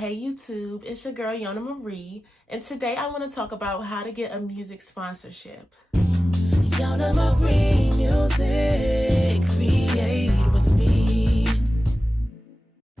Hey YouTube, it's your girl Yona Marie, and today I want to talk about how to get a music sponsorship. Yona Marie Music, create with me.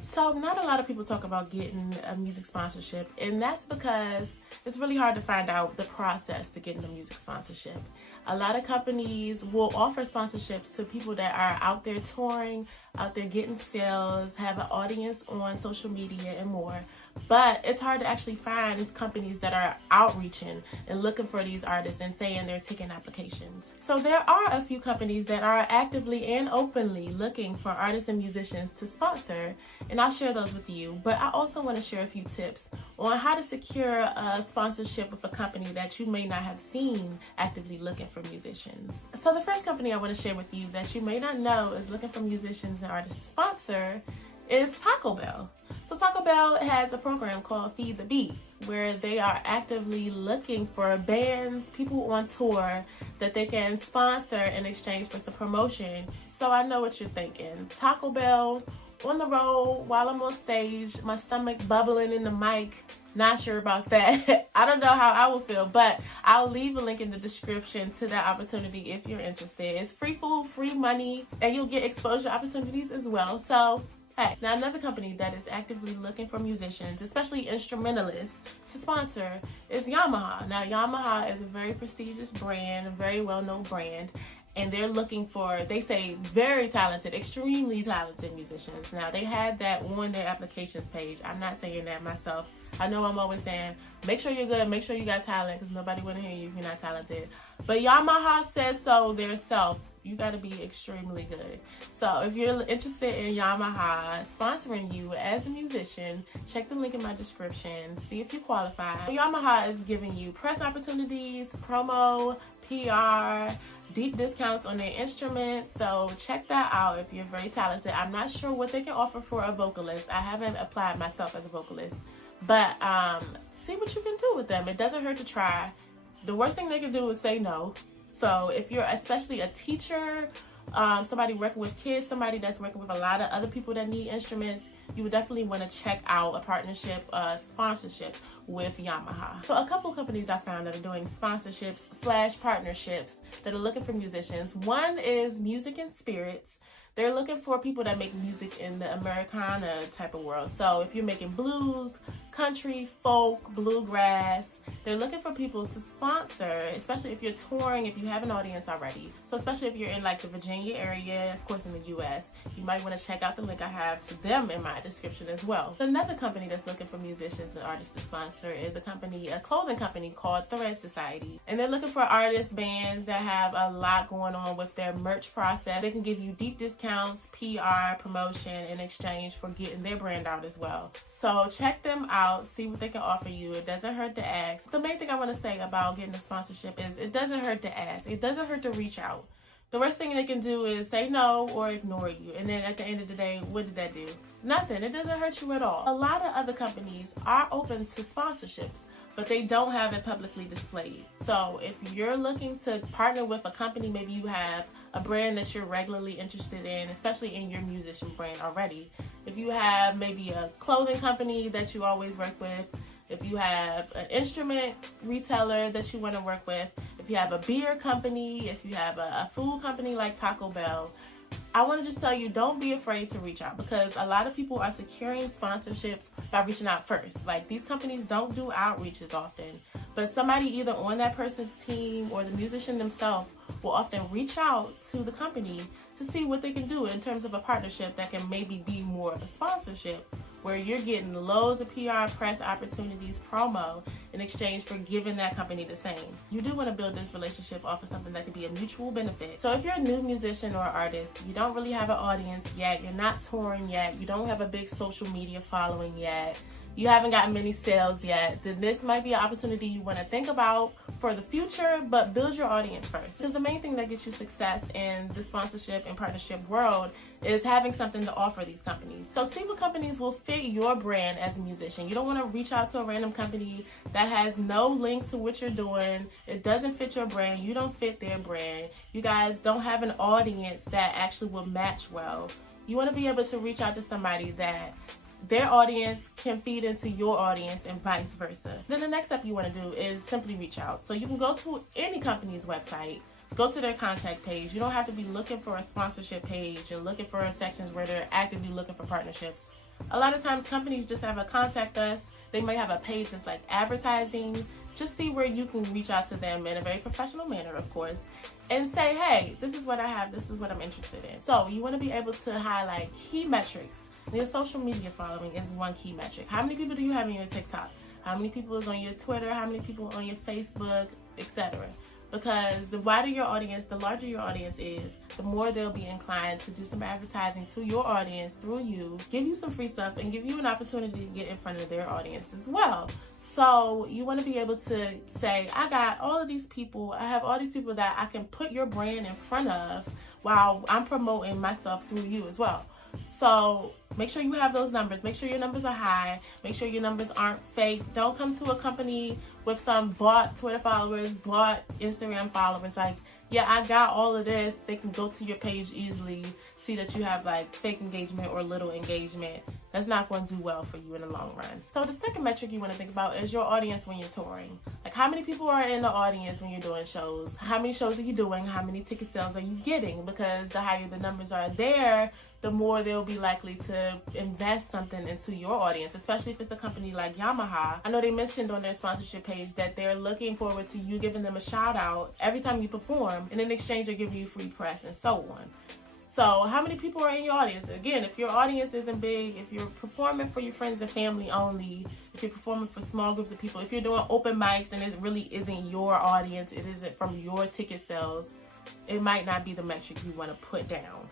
So not a lot of people talk about getting a music sponsorship, and that's because it's really hard to find out the process to getting a music sponsorship. A lot of companies will offer sponsorships to people that are out there touring, out there getting sales, have an audience on social media and more. But it's hard to actually find companies that are outreaching and looking for these artists and saying they're taking applications. So there are a few companies that are actively and openly looking for artists and musicians to sponsor, and I'll share those with you. But I also want to share a few tips on how to secure a sponsorship with a company that you may not have seen actively looking for musicians. So the first company I want to share with you that you may not know is looking for musicians and artists to sponsor is Taco Bell. So Taco Bell has a program called Feed the Beat, where they are actively looking for bands, people on tour that they can sponsor in exchange for some promotion. So I know what you're thinking. Taco Bell on the road while I'm on stage, my stomach bubbling in the mic. Not sure about that. I don't know how I will feel, but I'll leave a link in the description to that opportunity if you're interested. It's free food, free money, and you'll get exposure opportunities as well. So hey, now another company that is actively looking for musicians, especially instrumentalists, to sponsor is Yamaha. Now Yamaha is a very prestigious brand, a very well-known brand, and they're looking for, they say, very talented, extremely talented musicians. Now they had that on their applications page. I'm not saying that myself. I know I'm always saying, make sure you're good, make sure you got talent, because nobody want to hear you if you're not talented. But Yamaha says so themselves. You got to be extremely good. So if you're interested in Yamaha sponsoring you as a musician, check the link in my description, see if you qualify. Yamaha is giving you press opportunities, promo, PR, deep discounts on their instruments. So check that out if you're very talented. I'm not sure what they can offer for a vocalist. I haven't applied myself as a vocalist. But see what you can do with them. It doesn't hurt to try. The worst thing they can do is say no. So if you're especially a teacher, somebody working with kids, somebody that's working with a lot of other people that need instruments, you would definitely want to check out a partnership, sponsorship with Yamaha. So a couple companies I found that are doing sponsorships / partnerships that are looking for musicians. One is Music and Spirits. They're looking for people that make music in the Americana type of world. So if you're making blues, country, folk, bluegrass, they're looking for people to sponsor, especially if you're touring, if you have an audience already. So especially if you're in like the Virginia area, of course in the US, you might want to check out the link I have to them in my description as well. Another company that's looking for musicians and artists to sponsor is a clothing company called Thread Society. And they're looking for artists, bands that have a lot going on with their merch process. They can give you deep discounts, PR, promotion in exchange for getting their brand out as well. So check them out, see what they can offer you. It doesn't hurt to ask. The main thing I want to say about getting a sponsorship is it doesn't hurt to ask. It doesn't hurt to reach out. The worst thing they can do is say no or ignore you. And then at the end of the day, what did that do? Nothing. It doesn't hurt you at all. A lot of other companies are open to sponsorships, but they don't have it publicly displayed. So if you're looking to partner with a company, maybe you have a brand that you're regularly interested in, especially in your musician brand already. If you have maybe a clothing company that you always work with, if you have an instrument retailer that you want to work with, if you have a beer company, if you have a food company like Taco Bell, I want to just tell you, don't be afraid to reach out, because a lot of people are securing sponsorships by reaching out first. Like, these companies don't do outreaches often, but somebody either on that person's team or the musician themselves will often reach out to the company to see what they can do in terms of a partnership that can maybe be more of a sponsorship, where you're getting loads of PR, press opportunities, promo, in exchange for giving that company the same. You do want to build this relationship off of something that could be a mutual benefit. So if you're a new musician or artist, you don't really have an audience yet, you're not touring yet, you don't have a big social media following yet, you haven't gotten many sales yet, then this might be an opportunity you want to think about for the future, but build your audience first. Because the main thing that gets you success in the sponsorship and partnership world is having something to offer these companies. So see what companies will fit your brand as a musician. You don't want to reach out to a random company that has no link to what you're doing. It doesn't fit your brand. You don't fit their brand. You guys don't have an audience that actually will match well. You want to be able to reach out to somebody that their audience can feed into your audience and vice versa. Then the next step you want to do is simply reach out. So you can go to any company's website, go to their contact page. You don't have to be looking for a sponsorship page and looking for sections where they're actively looking for partnerships. A lot of times companies just have a contact us. They might have a page that's like advertising. Just see where you can reach out to them in a very professional manner, of course, and say, hey, this is what I have, this is what I'm interested in. So you want to be able to highlight key metrics. Your social media following is one key metric. How many people do you have on your TikTok? How many people is on your Twitter? How many people on your Facebook, etc.? Because the wider your audience, the larger your audience is, the more they'll be inclined to do some advertising to your audience through you, give you some free stuff, and give you an opportunity to get in front of their audience as well. So you want to be able to say, I got all of these people, I have all these people that I can put your brand in front of while I'm promoting myself through you as well. So make sure you have those numbers. Make sure your numbers are high. Make sure your numbers aren't fake. Don't come to a company with some bought Twitter followers, bought Instagram followers. Like, yeah, I got all of this. They can go to your page easily, see that you have like fake engagement or little engagement. That's not going to do well for you in the long run. So the second metric you want to think about is your audience when you're touring. Like, how many people are in the audience when you're doing shows? How many shows are you doing? How many ticket sales are you getting? Because the higher the numbers are there, the more they'll be likely to invest something into your audience, especially if it's a company like Yamaha. I know they mentioned on their sponsorship page that they're looking forward to you giving them a shout out every time you perform, and in exchange they're giving you free press and so on. So how many people are in your audience? Again, if your audience isn't big, if you're performing for your friends and family only, if you're performing for small groups of people, if you're doing open mics and it really isn't your audience, it isn't from your ticket sales, it might not be the metric you want to put down.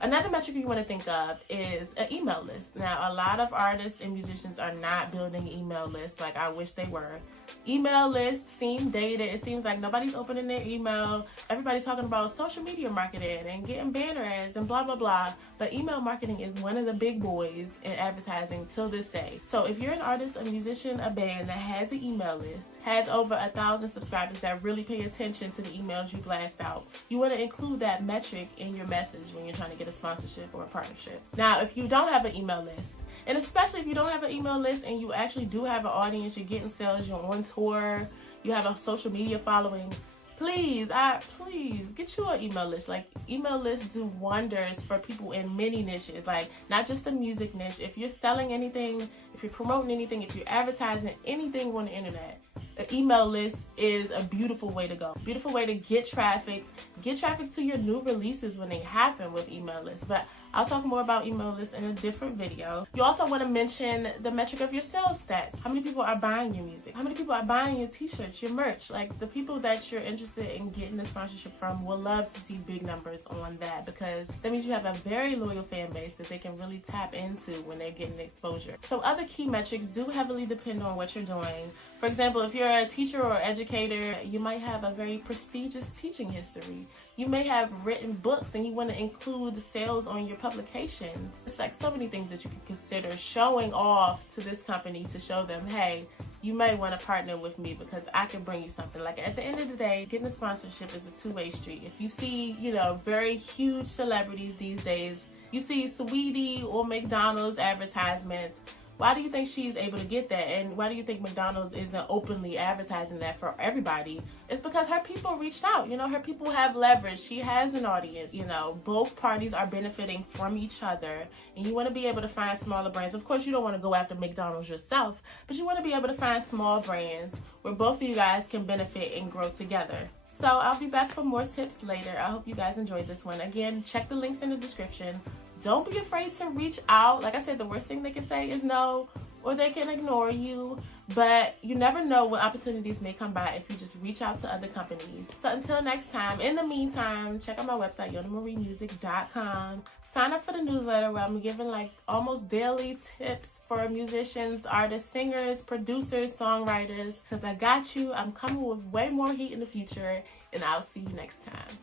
Another metric you want to think of is an email list. Now, a lot of artists and musicians are not building email lists like I wish they were. Email lists seem dated. It seems like nobody's opening their email. Everybody's talking about social media marketing and getting banner ads and blah, blah, blah. But email marketing is one of the big boys in advertising till this day. So if you're an artist, a musician, a band that has an email list, has over 1,000 subscribers that really pay attention to the emails you blast out, you want to include that metric in your message when you're trying to get a sponsorship or a partnership. Now, if you don't have an email list, and especially if you don't have an email list and you actually do have an audience, you're getting sales, you're on tour, you have a social media following, please get you an email list. Like, email lists do wonders for people in many niches, like not just the music niche. If you're selling anything, if you're promoting anything, if you're advertising anything on the internet, an email list is a beautiful way to go. Beautiful way to get traffic to your new releases when they happen with email lists. But I'll talk more about email lists in a different video. You also want to mention the metric of your sales stats. How many people are buying your music? How many people are buying your t-shirts, your merch? Like, the people that you're interested in getting the sponsorship from will love to see big numbers on that, because that means you have a very loyal fan base that they can really tap into when they're getting exposure. So other key metrics do heavily depend on what you're doing. For example, if you're a teacher or educator, you might have a very prestigious teaching history. You may have written books and you want to include sales on your publications. It's like so many things that you can consider showing off to this company to show them, hey, you may want to partner with me because I can bring you something. Like, at the end of the day, getting a sponsorship is a two-way street. If you see, very huge celebrities these days, you see Sweetie or McDonald's advertisements, why do you think she's able to get that? And why do you think McDonald's isn't openly advertising that for everybody? It's because her people reached out. Her people have leverage. She has an audience. Both parties are benefiting from each other. And you want to be able to find smaller brands. Of course, you don't want to go after McDonald's yourself, but you want to be able to find small brands where both of you guys can benefit and grow together. So I'll be back for more tips later. I hope you guys enjoyed this one. Again, check the links in the description. Don't be afraid to reach out. Like I said, the worst thing they can say is no, or they can ignore you. But you never know what opportunities may come by if you just reach out to other companies. So until next time, in the meantime, check out my website, YonaMarieMusic.com. Sign up for the newsletter where I'm giving like almost daily tips for musicians, artists, singers, producers, songwriters. Because I got you. I'm coming with way more heat in the future. And I'll see you next time.